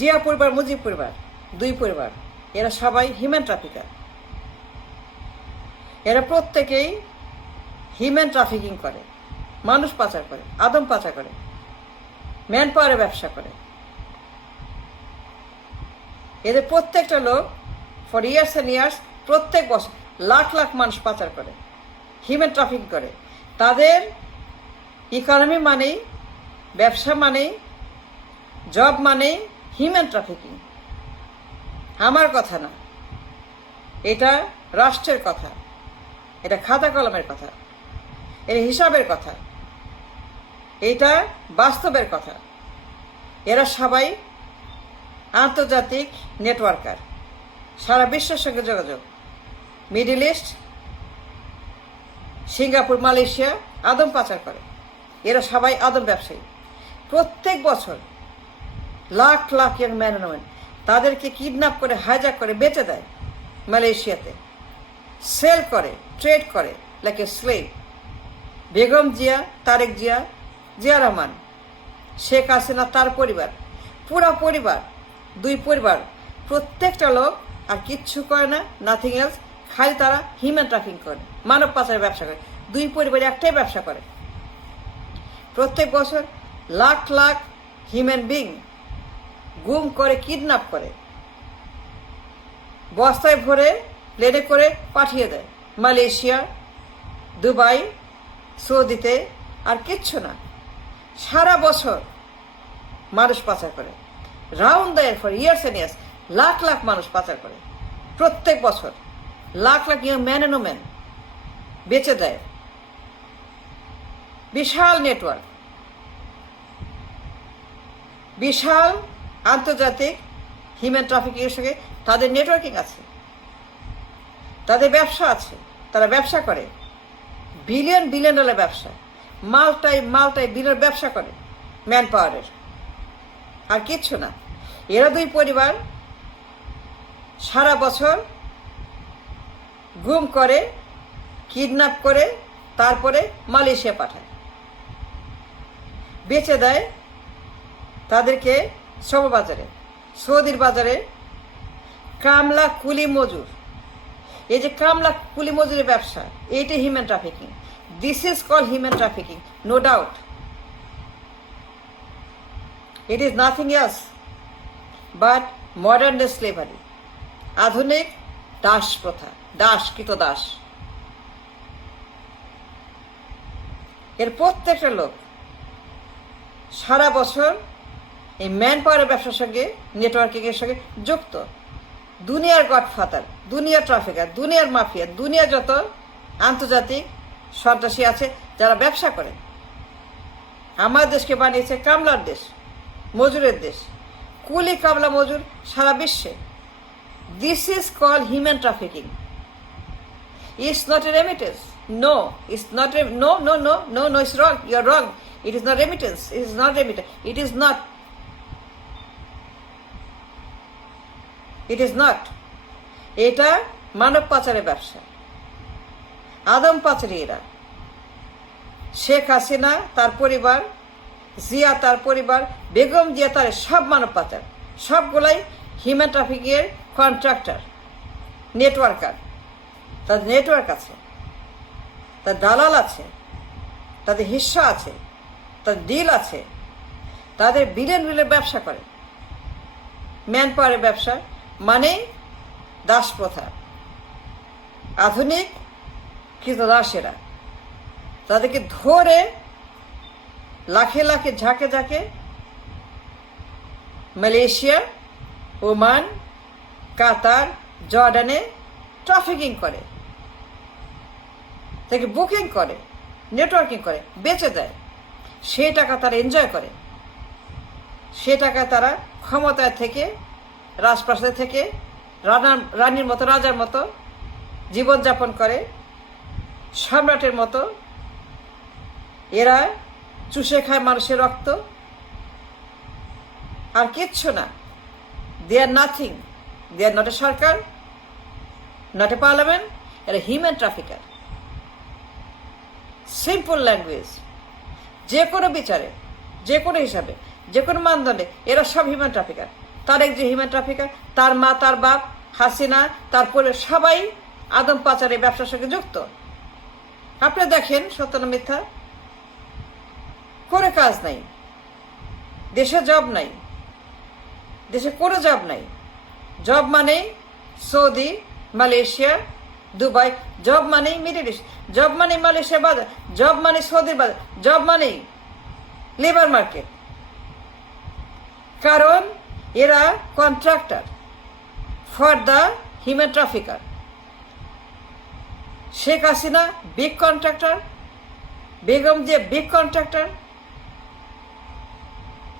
জিয়া পরিবার, মুজিব পরিবার, দুই পরিবার, এরা সবাই হিউম্যান ট্রাফিকার। এরা প্রত্যেকেই হিউম্যান ট্রাফিকিং করে, মানুষ পাচার করে, আদম পাচার করে, ম্যান পাওয়ারের ব্যবসা করে। এদের প্রত্যেকটা লোক ফর ইয়ার্স অ্যান্ড ইয়ার্স, প্রত্যেক বছর লাখ লাখ মানুষ পাচার করে, হিউম্যান ট্রাফিকিং করে। তাদের ইকোনমি মানেই, ব্যবসা মানেই, জব মানেই হিউম্যান ট্রাফিকিং। আমার কথা না, এটা রাষ্ট্রের কথা, এটা খাতা কলমের কথা, এটা হিসাবের কথা, এটা বাস্তবের কথা। এরা সবাই আন্তর্জাতিক নেটওয়ার্কার, সারা বিশ্বের সঙ্গে যোগাযোগ। মিডল ইস্ট, সিঙ্গাপুর, মালয়েশিয়া আদম পাচার করে। এরা সবাই আদম ব্যবসায়ী। প্রত্যেক বছর lakh lakh young man and women তাদেরকে কিডন্যাপ করে, হাইজ্যাক করে বেচে দেয় মালয়েশিয়াতে, সেল করে, ট্রেড করে like a slave. Begum Zia, Tarique Zia, Zia Rahman, Sheikh Hasina, তার পরিবার, পুরা পরিবার, দুই পরিবার, প্রত্যেকটা লোক আর কিচ্ছু করে না, নাথিং এলস, খালি তারা হিউম্যান ট্রাফিকিং করে, মানব পাচারের ব্যবসা করে। দুই পরিবার একটাই ব্যবসা করে। প্রত্যেক বছর লাখ লাখ হিউম্যান বিং গুম করে, কিডন্যাপ করে, বস্তায় ভরে প্লেনে করে পাঠিয়ে দেয় মালয়েশিয়া, দুবাই, সৌদিতে। আর কিচ্ছু না, সারা বছর মানুষ পাচার করে, round the for years and years, lakh lakh মানুষ পাচার করে। প্রত্যেক বছর lakh lakh young man and women বেচে দেয়। বিশাল নেটওয়ার্ক, বিশাল আন্তর্জাতিক হিউম্যান ট্রাফিকিংয়ের সঙ্গে তাদের নেটওয়ার্কিং আছে, তাদের ব্যবসা আছে, তারা ব্যবসা করে, বিলিয়ন বিলিয়ন ডলার ব্যবসা, মাল্টাই বিলিয়ন ব্যবসা করে ম্যান পাওয়ারের। আর কিচ্ছু না। এরা দুই পরিবার সারা বছর গুম করে, কিডন্যাপ করে, তারপরে মালয়েশিয়া পাঠায়, বেচে দেয় তাদেরকে শ্রমবাজারে, সৌদির বাজারে। কামলা কুলি মজুর, এই যে কামলা কুলি মজুরের ব্যবসা, এইটা human trafficking. This is call human trafficking, no doubt. It is nothing else but modern day slavery, আধুনিক দাস প্রথা, কৃত দাস। এর প্রত্যেকটা লোক সারা বছর এই ম্যান পাওয়ারের ব্যবসার সঙ্গে, নেটওয়ার্কিংয়ের সঙ্গে যুক্ত। দুনিয়ার গডফাদার, দুনিয়ার ট্রাফিকার, দুনিয়ার মাফিয়া, দুনিয়ার যত আন্তর্জাতিক সন্ত্রাসী আছে যারা ব্যবসা করে। আমার দেশকে বানিয়েছে কামলার দেশ, মজুরের দেশ, কুলি কামলা মজুর সারা বিশ্বে। This is call human trafficking. It's not a remittance. No, it's not. No, it's wrong. You're wrong. It is not remittance. It is not remittance. It is not. It is not. এটা মানব পাচারের ব্যবসা, আদম পাচারি এরা। শেখ হাসিনা, তার পরিবার, জিয়া, তার পরিবার, বেগম জিয়া, তার সব মানব পাচার, সবগুলাই হিউম্যান ট্রাফিকিংয়ের কন্ট্রাক্টর, নেটওয়ার্কার। তাদের নেটওয়ার্ক আছে, তার দালাল আছে, তাদের হিস্সা আছে, তাদের ডিল আছে, তাদের বিলিয়ন বিলিয়ন ব্যবসা করে। ম্যান পাওয়ারের ব্যবসা মানে দাস প্রথা, আধুনিক কৃতদাসেরা। তাদেরকে ধরে লাখে লাখে, ঝাঁকে ঝাঁকে মালয়েশিয়া, ওমান, কাতার, জর্ডানে ট্রাফিকিং করে, তাকে বুকিং করে, নেটওয়ার্কিং করে, বেচে দেয়। সেই টাকা তারা এনজয় করে, সে টাকা তারা ক্ষমতায় থেকে, রাজপ্রাসাদে থেকে রানীর মতো, রাজার মতো জীবনযাপন করে, সম্রাটের মতো। এরা চুষে খায় মানুষের রক্ত, আর কিচ্ছু না। They are nothing. They are not a সরকার, নট এ পার্লামেন্ট। এরা হিউম্যান ট্রাফিকার। সিম্পল ল্যাঙ্গুয়েজ, যে কোনো বিচারে, যে কোনো হিসাবে, যে কোনো মানদণ্ডে এরা সব হিউম্যান ট্রাফিকার। তারেক যে হিউম্যান ট্রাফিকার, তার মা, তার বাপ, হাসিনা, তারপরে সবাই আদম পাচারে ব্যবসার সঙ্গে যুক্ত। আপনি দেখেন, সত্য না মিথ্যা? করে কাজ নাই, দেশে জব নাই, দেশে কোনো জব নাই। জব মানে সৌদি, মালয়েশিয়া, দুবাই, জব মানে মিডল ইস্ট, জব মানে মালয়েশিয়া বাজার, জব মানে সৌদির বাজার, জব মানে লেবার মার্কেট। কারণ এরা contractor for the human trafficker. Sheikh Hasina big contractor, Begum যে big contractor,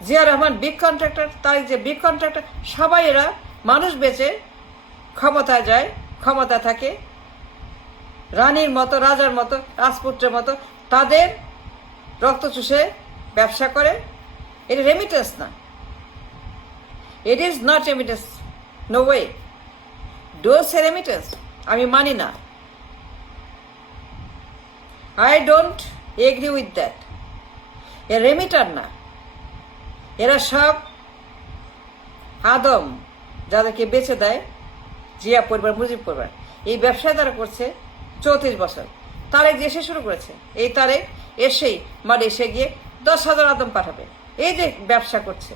Zia Rahman big contractor, Tarek যে বিগ কন্ট্রাক্টর, সবাই এরা মানুষ বেচে ক্ষমতায় যায়, ক্ষমতায় থাকে, রানীর মতো, রাজার মতো, রাজপুত্রের মতো তাদের রক্ত চুষে ব্যবসা করে। এটা রেমিটেন্স না, it is not remittance, no way, don't say remittance. আমি মানি না, I don't agree with that. এ রেমিটার না, এরা সব আদম, যাদেরকে বেচে দেয় জিয়া পরিবার, মুজিব পরিবার। এই ব্যবসায় তারা করছে 34 বছর। তারেক এসে শুরু করেছে, এই তারেক এসেই মালয়েশিয়া গিয়ে 10,000 আদম পাঠাবে। এই যে ব্যবসা করছে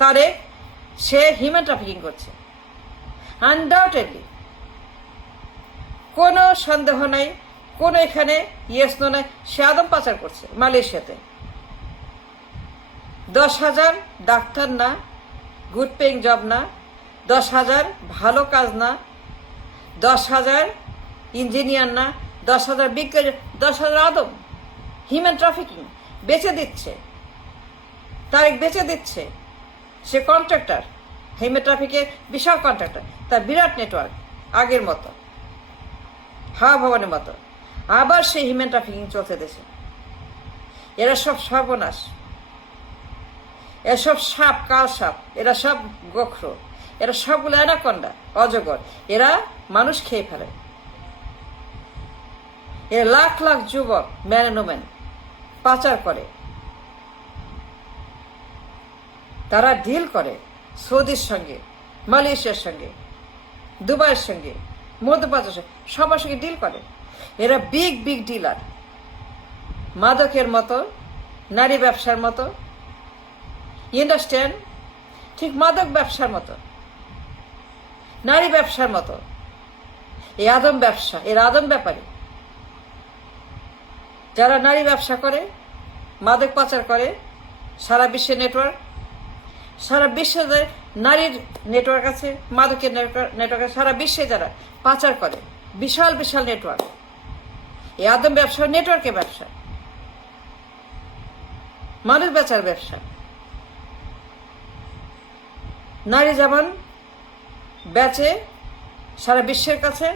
তারেক, সে হিউম্যান ট্রাফিকিং করছে আনডাউটেডলি, কোনো সন্দেহ নাই, কোনো এখানে ইয়েস নো নাই, সে আদম পাচার করছে মালয়েশিয়াতে। 10,000 ডাক্তার না, গুড পেইং জব না, 10,000 ভালো কাজ না, 10,000 ইঞ্জিনিয়ার না, 10,000 বিজ্ঞানী, 10,000 আদম হিউম্যান ট্রাফিকিং বেচে দিচ্ছে। তারেক বেচে দিচ্ছে, সে কন্ট্রাক্টর, হিউম্যান ট্রাফিকের বিশাল কন্ট্রাক্টর, তার বিরাট নেটওয়ার্ক, আগের মতো, হাওয়া ভবনের মতো। আবার সেই হিউম্যান ট্রাফিকিং চলছে দেশে। এরা সব সর্বনাশ, এসব সাপ, কাল সাপ, এরা সব গোখর, এরা সবগুলো অ্যানাকন্ডা, অজগর। এরা মানুষ খেয়ে ফেলে। এরা লাখ লাখ যুবক, ম্যান অ্যান্ড ওমেন পাচার করে। তারা ডিল করে সৌদির সঙ্গে, মালয়েশিয়ার সঙ্গে, দুবাইয়ের সঙ্গে, মধ্যপ্রাচ্যের সঙ্গে, সবার সঙ্গে ডিল করে। এরা বিগ বিগ ডিলার, মাদকের মতো, নারী ব্যবসার মতো, ইন্ডাস্ট্রিয়াল, ঠিক মাদক ব্যবসার মতো, নারী ব্যবসার মতো। এই আদম ব্যবসা, এর আদম ব্যাপারী যারা নারী ব্যবসা করে, মাদক পাচার করে, সারা বিশ্বে নেটওয়ার্ক, সারা বিশ্বে নারীর নেটওয়ার্ক আছে, মাদকের নেটওয়ার্ক আছে, সারা বিশ্বে যারা পাচার করে, বিশাল বিশাল নেটওয়ার্ক। এই আদম ব্যবসা নেটওয়ার্কের ব্যবসা, মানুষ বেচার ব্যবসা। নারী যেমন বেচে সারা বিশ্বের কাছে,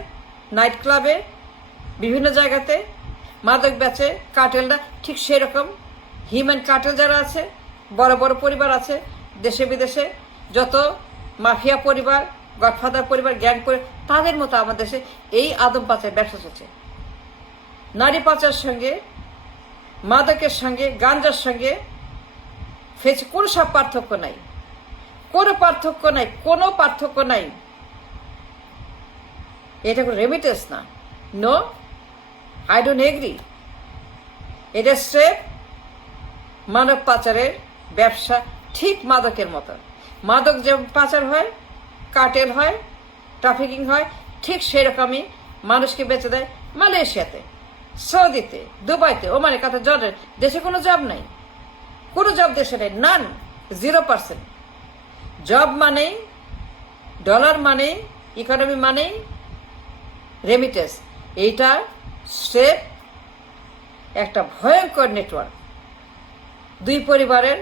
নাইট ক্লাবে, বিভিন্ন জায়গাতে মাদক বেচে কার্টেলরা, ঠিক সেরকম হিউম্যান কার্টেল যারা আছে, বড় বড় পরিবার আছে দেশে বিদেশে, যত মাফিয়া পরিবার, গডফাদার পরিবার, গ্যাং পরিবার, তাদের মতো আমাদের দেশে এই আদম পাচার ব্যবসা চলছে। নারী পাচার সঙ্গে, মাদকের সঙ্গে, গাঞ্জার সঙ্গে ফেছে কোনো সব পার্থক্য নাই, কোনো পার্থক্য নাই, কোনো পার্থক্য নাই। এটা কোনো রেমিটেন্স না, নো, আই ডোন্ট এগ্রি। এটা স্রেফ মানব পাচারের ব্যবসা, ঠিক মাদকের মতো। মাদক যে পাচার হয়, কার্টেল হয়, ট্রাফিকিং হয়, ঠিক সেরকমই মানুষকে বেচে দেয় মালয়েশিয়াতে, সৌদিতে, দুবাইতে, ওমানে, কাতার, জর্ডান। দেশে কোনো জব নাই, কোনো জব দেশে নেই, নান, 0%। জব মানেই, ডলার মানেই, ইকোনমি মানেই রেমিটেন্স। এইটা স্রেফ একটা ভয়ঙ্কর নেটওয়ার্ক, দুই পরিবারের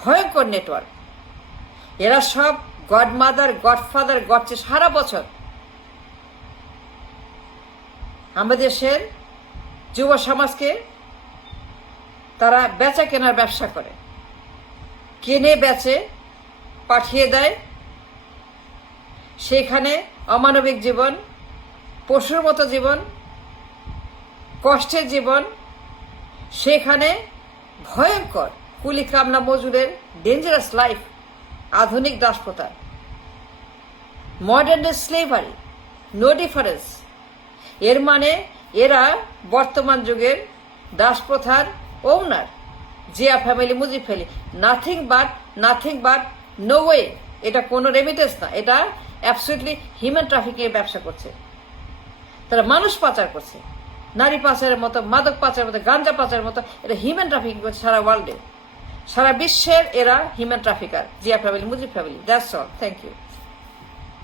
ভয়ঙ্কর নেটওয়ার্ক। এরা সব গডমাদার, গডফাদার, গডচে সারা বছর আমাদের দেশের যুব সমাজকে তারা বেচা কেনার ব্যবসা করে, কিনে বেচে পাঠিয়ে দেয় সেখানে। অমানবিক জীবন, পশুর মতো জীবন, কষ্টের জীবন, সেখানে ভয়ঙ্কর কুলি কামলা মজুরের ডেঞ্জারাস লাইফ আধুনিক দাসপ্রথা, modern day slavery, no difference. এর মানে এরা বর্তমান যুগের দাসপ্রথার owner, Zia family, Mujib family, nothing but no way. এটা কোনো রেমিটেন্স না, এটা অ্যাবসলিউটলি হিউম্যান ট্রাফিকিং এর ব্যবসা করছে। তারা মানুষ পাচার করছে, নারী পাচারের মতো, মাদক পাচারের মতো, গাঞ্জা পাচারের মতো। এটা হিউম্যান ট্রাফিকিং করছে সারা ওয়ার্ল্ডে, সারা বিশ্বের এরা human trafficker, Zia family, Mujib family. That's all, thank you.